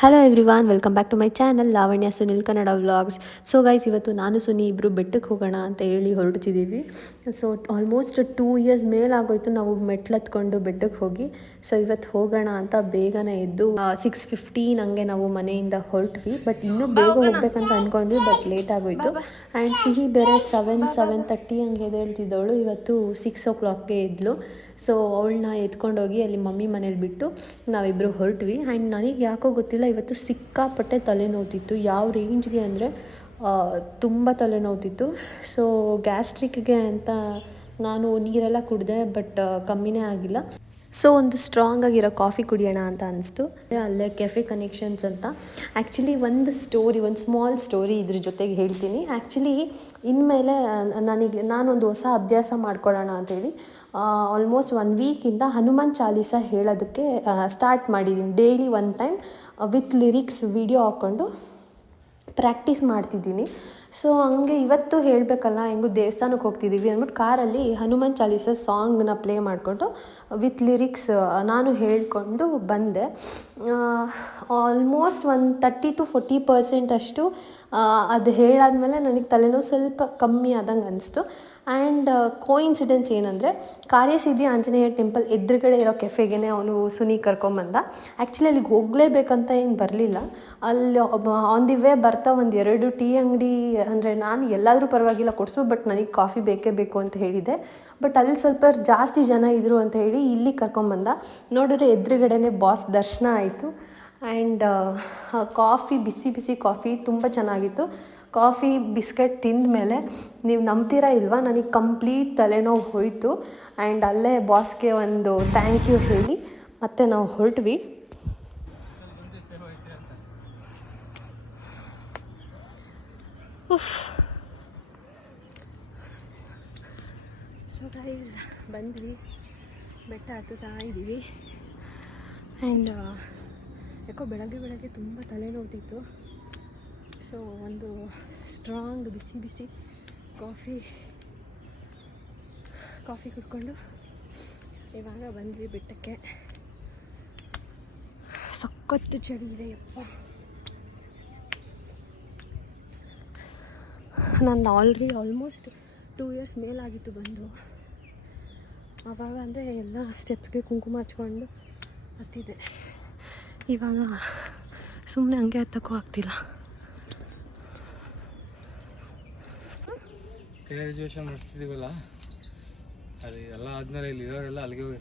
Hello everyone, welcome back to my channel Lavanya Sunil Kannada vlogs. So guys, ಇವತ್ತು ನಾನು ಸುನಿ ಇಬ್ಬರು ಬೆಟ್ಟಕ್ಕೆ ಹೋಗೋಣ ಅಂತ ಹೇಳಿ ಹೊರಡ್ತಿದ್ದೀವಿ. ಸೊ ಆಲ್ಮೋಸ್ಟ್ 2 ಇಯರ್ಸ್ ಮೇಲಾಗೋಯ್ತು ನಾವು ಮೆಟ್ಲತ್ಕೊಂಡು ಬೆಟ್ಟಕ್ಕೆ ಹೋಗಿ. ಸೊ ಇವತ್ತು ಹೋಗೋಣ ಅಂತ ಬೇಗನೆ ಎದ್ದು 6:15 ಹಂಗೆ ನಾವು ಮನೆಯಿಂದ ಹೊರಟ್ವಿ. ಬಟ್ ಇನ್ನೂ ಬೇಗ ಹೋಗ್ಬೇಕಂತ ಅಂದ್ಕೊಂಡ್ವಿ, ಬಟ್ ಲೇಟ್ ಆಗೋಯ್ತು. ಆ್ಯಂಡ್ ಸಿಹಿ ಬೇರೆ 7:30 ಹಂಗೆ ಎದ್ದೇಳ್ತಿದ್ದವಳು, ಇವತ್ತು 6 o'clockಗೆ ಎದ್ಲು. ಸೊ ಅವಳನ್ನ ಎತ್ಕೊಂಡೋಗಿ ಅಲ್ಲಿ ಮಮ್ಮಿ ಮನೇಲಿ ಬಿಟ್ಟು ನಾವಿಬ್ಬರು ಹೊರಟ್ವಿ. ಆ್ಯಂಡ್ ನನಗೆ ಯಾಕೋ ಗೊತ್ತಿಲ್ಲ, ಇವತ್ತು ಸಿಕ್ಕಾಪಟ್ಟೆ ತಲೆನೋವ್ತಿತ್ತು. ಯಾವ ರೇಂಜ್ಗೆ ಅಂದರೆ ತುಂಬ ತಲೆನೋವ್ತಿತ್ತು. ಸೊ ಗ್ಯಾಸ್ಟ್ರಿಕ್ಗೆ ಅಂತ ನಾನು ನೀರೆಲ್ಲ ಕುಡಿದೆ, ಬಟ್ ಕಮ್ಮಿನೇ ಆಗಿಲ್ಲ. ಸೊ ಒಂದು ಸ್ಟ್ರಾಂಗ್ ಆಗಿರೋ ಕಾಫಿ ಕುಡಿಯೋಣ ಅಂತ ಅನಿಸ್ತು. ಅಲ್ಲೇ ಕೆಫೆ ಕನೆಕ್ಷನ್ಸ್ ಅಂತ ಆ್ಯಕ್ಚುಲಿ ಒಂದು ಸ್ಮಾಲ್ ಸ್ಟೋರಿ ಇದ್ರ ಜೊತೆಗೆ ಹೇಳ್ತೀನಿ. ಆ್ಯಕ್ಚುಲಿ ಇನ್ಮೇಲೆ ನಾನೊಂದು ಹೊಸ ಅಭ್ಯಾಸ ಮಾಡ್ಕೊಳ್ಳೋಣ ಅಂಥೇಳಿ ಆಲ್ಮೋಸ್ಟ್ 1 ವೀಕಿಂದ ಹನುಮಾನ್ ಚಾಲೀಸ ಹೇಳೋದಕ್ಕೆ ಸ್ಟಾರ್ಟ್ ಮಾಡಿದ್ದೀನಿ. Daily 1 time with lyrics video ಹಾಕ್ಕೊಂಡು ಪ್ರಾಕ್ಟೀಸ್ ಮಾಡ್ತಿದ್ದೀನಿ. ಸೊ ಹಂಗೆ ಇವತ್ತು ಹೇಳಬೇಕಲ್ಲ, ಹೆಂಗೂ ದೇವಸ್ಥಾನಕ್ಕೆ ಹೋಗ್ತಿದ್ದೀವಿ ಅಂದ್ಬಿಟ್ಟು ಕಾರಲ್ಲಿ ಹನುಮಾನ್ ಚಾಲೀಸ ಸಾಂಗ್ನ ಪ್ಲೇ ಮಾಡಿಕೊಂಡು ವಿತ್ ಲಿರಿಕ್ಸ್ ನಾನು ಹೇಳಿಕೊಂಡು ಬಂದೆ. ಆಲ್ಮೋಸ್ಟ್ ಒಂದು 30-40% ಅಷ್ಟು ಅದು ಹೇಳಾದ್ಮೇಲೆ ನನಗೆ ತಲೆನೋವು ಸ್ವಲ್ಪ ಕಮ್ಮಿ ಆದಂಗೆ ಅನಿಸ್ತು. ಆ್ಯಂಡ್ ಕೋಇನ್ಸಿಡೆನ್ಸ್ ಏನಂದರೆ, ಕಾರ್ಯಸಿದ್ಧಿ ಆಂಜನೇಯ ಟೆಂಪಲ್ ಎದುರುಗಡೆ ಇರೋ ಕೆಫೆಗೆ ಅವನು ಸುನಿ ಕರ್ಕೊಂಬಂದ. ಆ್ಯಕ್ಚುಲಿ ಅಲ್ಲಿಗೆ ಹೋಗಲೇಬೇಕಂತ ಏನು ಬರಲಿಲ್ಲ. ಅಲ್ಲಿ ಆನ್ ದಿ ವೇ ಬರ್ತಾ 1-2 ಟೀ ಅಂಗಡಿ, ಅಂದರೆ ನಾನು ಎಲ್ಲಾದರೂ ಪರವಾಗಿಲ್ಲ ಕೊಡಿಸು, ಬಟ್ ನನಗೆ ಕಾಫಿ ಬೇಕೇ ಬೇಕು ಅಂತ ಹೇಳಿದೆ. ಬಟ್ ಅಲ್ಲಿ ಸ್ವಲ್ಪ ಜಾಸ್ತಿ ಜನ ಇದ್ದರು ಅಂತ ಹೇಳಿ ಇಲ್ಲಿ ಕರ್ಕೊಂಬಂದ. ನೋಡಿದ್ರೆ ಎದುರುಗಡೆನೇ ಬಾಸ್ ದರ್ಶನ ಆಯಿತು. ಆ್ಯಂಡ್ ಕಾಫಿ, ಬಿಸಿ ಬಿಸಿ ಕಾಫಿ ತುಂಬ ಚೆನ್ನಾಗಿತ್ತು. ಕಾಫಿ ಬಿಸ್ಕೆಟ್ ತಿಂದ ಮೇಲೆ ನೀವು ನಂಬ್ತೀರಾ ಇಲ್ವಾ, ನನಗೆ ಕಂಪ್ಲೀಟ್ ತಲೆನೋವು ಹೋಯಿತು. ಆ್ಯಂಡ್ ಅಲ್ಲೇ ಬಾಸ್ಗೆ ಒಂದು ಥ್ಯಾಂಕ್ ಯು ಹೇಳಿ ಮತ್ತೆ ನಾವು ಹೊರಟ್ವಿ. ಸೊ ಗೈಸ್, ಬಂದ್ವಿ, ಬೆಟ್ಟ ಹತ್ತುತ್ತಾ ಇದ್ದೀವಿ. ಆ್ಯಂಡ್ ಯಾಕೋ ಬೆಳಗ್ಗೆ ತುಂಬ ತಲೆನೋವ್ತಿತ್ತು. ಸೊ ಒಂದು ಸ್ಟ್ರಾಂಗ್ ಬಿಸಿ ಕಾಫಿ ಕುಡ್ಕೊಂಡು ಇವಾಗ ಬಂದ್ವಿ ಬೆಟ್ಟಕ್ಕೆ. ಸಖತ್ತು ಚಳಿ ಇದೆ ಯಪ್ಪ. ನಾನು ಆಲ್ಮೋಸ್ಟ್ 2 ಇಯರ್ಸ್ ಮೇಲಾಗಿತ್ತು ಬಂದು. ಆವಾಗ ಅಂದರೆ ಎಲ್ಲ ಸ್ಟೆಪ್ಸ್ಗೆ ಕುಂಕುಮ ಹಚ್ಕೊಂಡು ಹತ್ತಿದೆ. ಇವಾಗ ಸುಮ್ಮನೆ ಹಂಗೆ ಹತ್ತಕ್ಕೂ ಆಗ್ತಿಲ್ಲ. ಗ್ರ್ಯಾಜುಯೇಷನ್ ಮಾಡಿಸ್ತಿದ್ದೀವಲ್ಲ, ಅದು ಎಲ್ಲ ಆದಮೇಲೆ ಇಲ್ಲಿ ಇರೋರೆಲ್ಲ ಅಲ್ಲಿಗೆ ಹೋಗಿ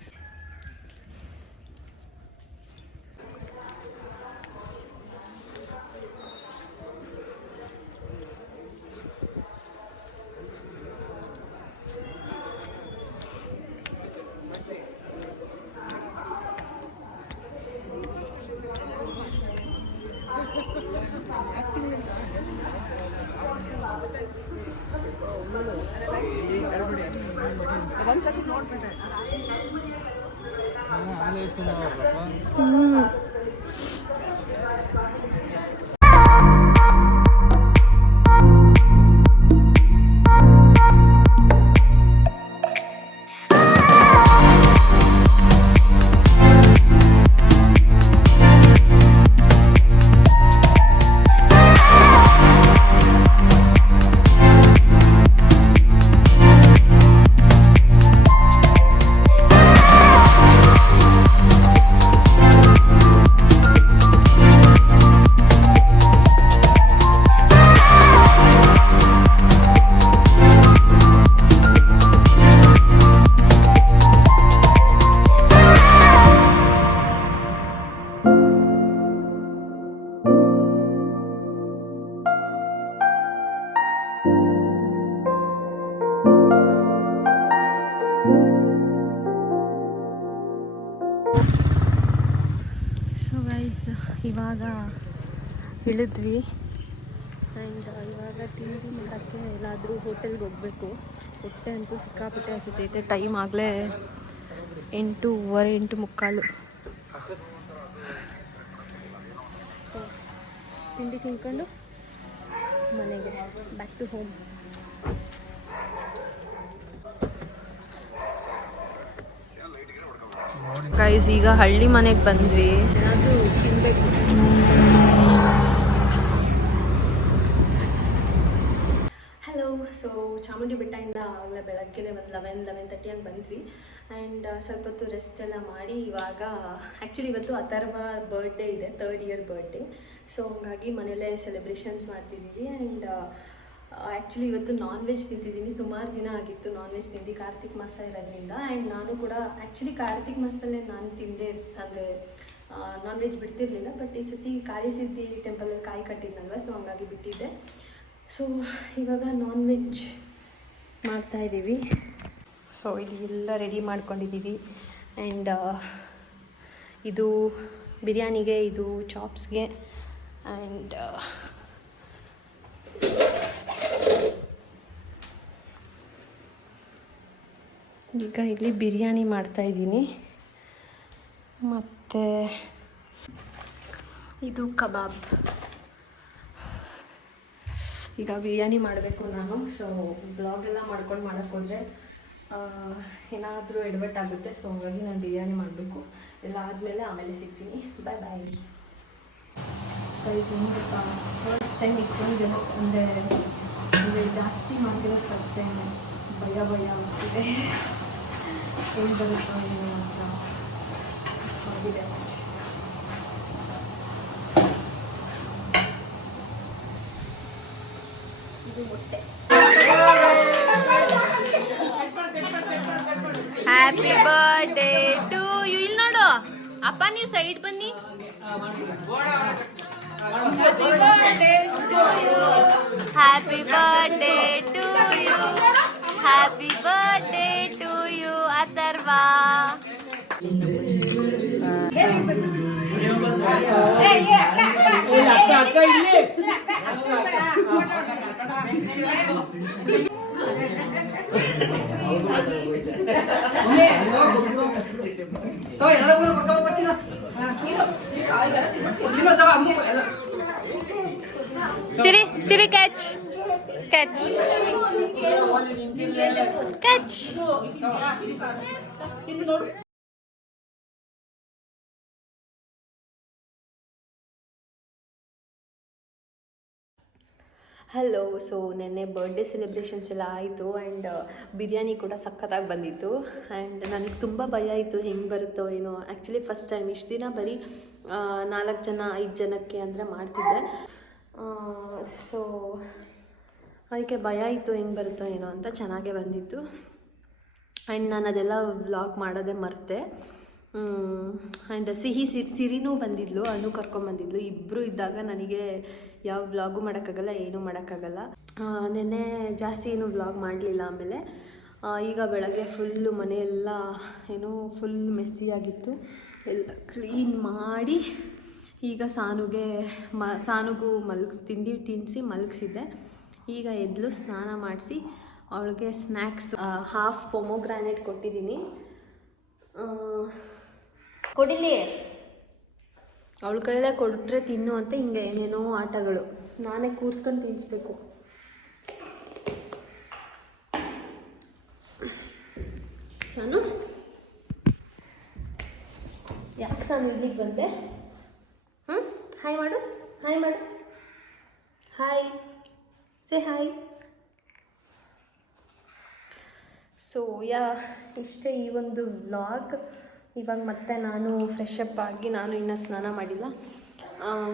ಇವಾಗ ಇಳಿದ್ವಿ. ಆ್ಯಂಡ್ ಇವಾಗ ತಿಂಡಿ ಮಾಡೋಕ್ಕೆ ಎಲ್ಲಾದರೂ ಹೋಟೆಲ್ಗೆ ಹೋಗಬೇಕು. ಹೊಟ್ಟೆ ಅಂತೂ ಸಿಕ್ಕಾಪಟ್ಟೆ ಹಸಿತೈತೆ. ಟೈಮ್ ಆಗಲೇ 8:15. ಸೊ ತಿಂಡಿ ತಿನ್ಕೊಂಡು ಮನೆಗೆ ಬ್ಯಾಕ್ ಟು ಹೋಮ್. ಗೈಸ್, ಈಗ ಹಳ್ಳಿ ಮನೆಗೆ ಬಂದ್ವಿ. ಏನಾದರೂ ತಿನ್ನಬೇಕು. ಸೊ ಚಾಮುಂಡಿ ಬೆಟ್ಟದಿಂದ ಆಗಲೇ ಬೆಳಗ್ಗೆ ಒಂದು 11:30 ಹಂಗೆ ಬಂದ್ವಿ. ಆ್ಯಂಡ್ ಸ್ವಲ್ಪ ಹೊತ್ತು ರೆಸ್ಟ್ ಎಲ್ಲ ಮಾಡಿ ಇವಾಗ ಆ್ಯಕ್ಚುಲಿ ಇವತ್ತು ಅಥರ್ವ ಬರ್ಡೇ ಇದೆ, 3rd ಇಯರ್ ಬರ್ಡೇ. ಸೊ ಹಂಗಾಗಿ ಮನೇಲೇ ಸೆಲೆಬ್ರೇಷನ್ಸ್ ಮಾಡ್ತಿದ್ದೀವಿ. ಆ್ಯಂಡ್ ಆ್ಯಕ್ಚುಲಿ ಇವತ್ತು ನಾನ್ ವೆಜ್ ತಿಂತಿದ್ದೀನಿ. ಸುಮಾರು ದಿನ ಆಗಿತ್ತು ನಾನ್ ವೆಜ್ ತಿಂದು, ಕಾರ್ತಿಕ್ ಮಾಸ ಇರೋದ್ರಿಂದ. ಆ್ಯಂಡ್ ನಾನು ಕೂಡ ಆ್ಯಕ್ಚುಲಿ ಕಾರ್ತಿಕ್ ಮಾಸದಲ್ಲೇ ನಾನು ತಿಂದೆ, ಅಂದರೆ ನಾನ್ ವೆಜ್ ಬಿಡ್ತಿರ್ಲಿಲ್ಲ. ಬಟ್ ಈ ಸತಿ ಕಾಳಿಸಿದ್ದಿ ಟೆಂಪಲಲ್ಲಿ ಕಾಯಿ ಕಟ್ಟಿದ್ನಲ್ವ, ಸೊ ಹಂಗಾಗಿ ಬಿಟ್ಟಿದ್ದೆ. ಸೊ ಇವಾಗ ನಾನ್ ವೆಜ್ ಮಾಡ್ತಾಯಿದ್ದೀವಿ. ಸೊ ಇಲ್ಲಿ ಎಲ್ಲ ರೆಡಿ ಮಾಡ್ಕೊಂಡಿದ್ದೀವಿ. ಆ್ಯಂಡ್ ಇದು ಬಿರಿಯಾನಿಗೆ, ಇದು ಚಾಪ್ಸ್ಗೆ. ಆ್ಯಂಡ್ ಈಗ ಇಲ್ಲಿ ಬಿರಿಯಾನಿ ಮಾಡ್ತಾಯಿದ್ದೀನಿ. ಮತ್ತು ಇದು ಕಬಾಬ್. ಈಗ ಬಿರಿಯಾನಿ ಮಾಡಬೇಕು ನಾನು. ಸೊ ವ್ಲಾಗೆಲ್ಲ ಮಾಡ್ಕೊಂಡು ಮಾಡೋಕ್ಕೋದ್ರೆ ಏನಾದರೂ ಎಡವಟ್ ಆಗುತ್ತೆ. ಸೊ ಹಂಗಾಗಿ ನಾನು ಬಿರಿಯಾನಿ ಮಾಡಬೇಕು. ಎಲ್ಲ ಆದಮೇಲೆ ಆಮೇಲೆ ಸಿಗ್ತೀನಿ. ಬಾಯ್ ಬಾಯ್. ಗೈಸ್, ಏನು ಗೊತ್ತಾ, ಫಸ್ಟ್ ಟೈಮ್ ಇಷ್ಟೊಂದು ಜನ ಅಂದರೆ ಜಾಸ್ತಿ ಮಾಡ್ತಿರೋದು ಫಸ್ಟ್ ಟೈಮ್. ಭಯ ಆಗ್ತಿದೆ. ಏನು ಬರುತ್ತೋ ಏನು ಅಂತ. For the best. ಇದು ಮೊಟ್ಟೆ. Happy birthday to you. ಇಲ್ಲಿ ನೋಡು ಅಪ್ಪ, ನೀವು ಸೈಡ್ ಬನ್ನಿ. Happy birthday to you, happy birthday to you, happy birthday to you Atharva. Siri Siri catch catch catch. Hello. So ನೆನ್ನೆ ಬರ್ಡೇ ಸೆಲೆಬ್ರೇಷನ್ಸ್ ಎಲ್ಲ ಆಯಿತು. ಆ್ಯಂಡ್ ಬಿರಿಯಾನಿ ಕೂಡ ಸಖತ್ತಾಗಿ ಬಂದಿತ್ತು. ಆ್ಯಂಡ್ ನನಗೆ ತುಂಬ ಭಯ ಆಯಿತು, ಹೆಂಗೆ ಬರುತ್ತೋ ಏನೋ. Actually first time. ಇಷ್ಟು ದಿನ ಬರೀ 4 ಜನ 5 ಜನಕ್ಕೆ ಅಂದರೆ ಮಾಡ್ತಿದ್ದೆ. ಸೊ ಅದಕ್ಕೆ ಭಯ ಆಯಿತು, ಹೆಂಗೆ ಬರುತ್ತೋ ಏನೋ ಅಂತ. ಚೆನ್ನಾಗೇ ಬಂದಿತ್ತು. ಆ್ಯಂಡ್ ನಾನು ಅದೆಲ್ಲ ವ್ಲಾಗ್ ಮಾಡೋದೇ ಮರೆತೆ. ಆ್ಯಂಡ್ ಸಿರಿನೂ ಬಂದಿದ್ಲು, ಅನು ಕರ್ಕೊಂಬಂದಿದ್ಲು. ಇಬ್ಬರು ಇದ್ದಾಗ ನನಗೆ ಯಾವ ವ್ಲಾಗು ಮಾಡೋಕ್ಕಾಗಲ್ಲ, ಏನೂ ಮಾಡೋಕ್ಕಾಗಲ್ಲ. ನೆನ್ನೆ ಜಾಸ್ತಿ ಏನೂ ವ್ಲಾಗ್ ಮಾಡಲಿಲ್ಲ. ಆಮೇಲೆ ಈಗ ಬೆಳಗ್ಗೆ ಫುಲ್ಲು ಮನೆಯೆಲ್ಲ ಏನೋ ಫುಲ್ ಮೆಸ್ಸಿಯಾಗಿತ್ತು. ಎಲ್ಲ ಕ್ಲೀನ್ ಮಾಡಿ ಈಗ ಸಾನುಗೂ ತಿನ್ನಿಸಿ ಮಲಗಿಸಿದ್ದೆ. ಈಗ ಎದ್ಲು ಸ್ನಾನ ಮಾಡಿಸಿ ಅವಳಿಗೆ ಸ್ನ್ಯಾಕ್ಸ್ ಹಾಫ್ ಪೊಮೊಗ್ರಾನೇಟ್ ಕೊಟ್ಟಿದ್ದೀನಿ. ಕೊಡಿಲಿ, ಅವಳ ಕೈಲೇ ಕೊಟ್ಟರೆ ತಿನ್ನು ಅಂತ ಹಿಂಗೆ ಏನೇನೋ ಆಟಗಳು. ನಾನೇ ಕೂರಿಸ್ಕೊಂಡು ತಿನ್ನಿಸ್ಬೇಕು. ಸಾನು, ಯಾಕೆ ಸಾನು ಇಲ್ಲಿಗೆ ಬಂದೆ? ಹಾಯ್ ಮಾಡು, ಹಾಯ್ ಮಾಡು, ಹಾಯ್, ಸೇ ಹಾಯ್. ಸೊ ಇಷ್ಟೇ ಈ ಒಂದು ವ್ಲಾಗ್. ಇವಾಗ ಮತ್ತೆ ನಾನು ಫ್ರೆಶಪ್ ಆಗಿ, ನಾನು ಇನ್ನೂ ಸ್ನಾನ ಮಾಡಿಲ್ಲ,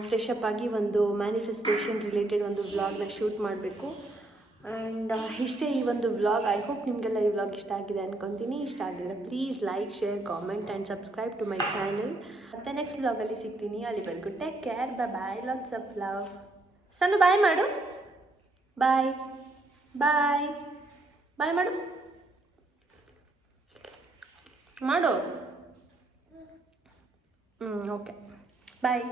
ಫ್ರೆಶಪ್ ಆಗಿ ಒಂದು ಮ್ಯಾನಿಫೆಸ್ಟೇಷನ್ ರಿಲೇಟೆಡ್ ಒಂದು ವ್ಲಾಗ್ನ ಶೂಟ್ ಮಾಡಬೇಕು. ಆ್ಯಂಡ್ ಇಷ್ಟೇ ಈ ಒಂದು ವ್ಲಾಗ್. ಐ ಹೋಪ್ ನಿಮಗೆಲ್ಲ ಈ ವ್ಲಾಗ್ ಇಷ್ಟ ಆಗಿದೆ ಅಂದ್ಕೊತೀನಿ. ಇಷ್ಟ ಆಗಿದ್ರೆ please like, share, comment and subscribe to my channel. ಮತ್ತು ನೆಕ್ಸ್ಟ್ ವ್ಲಾಗಲ್ಲಿ ಸಿಗ್ತೀನಿ. ಅಲ್ಲಿವರೆಗೂ take care, bye, lots of love. ಸಣ್ಣ ಬಾಯ್ ಮಾಡು, ಬಾಯ್ ಬಾಯ್ ಬಾಯ್ ಮಾಡು ಮಾಡು. ಓಕೆ, ಬಾಯ್.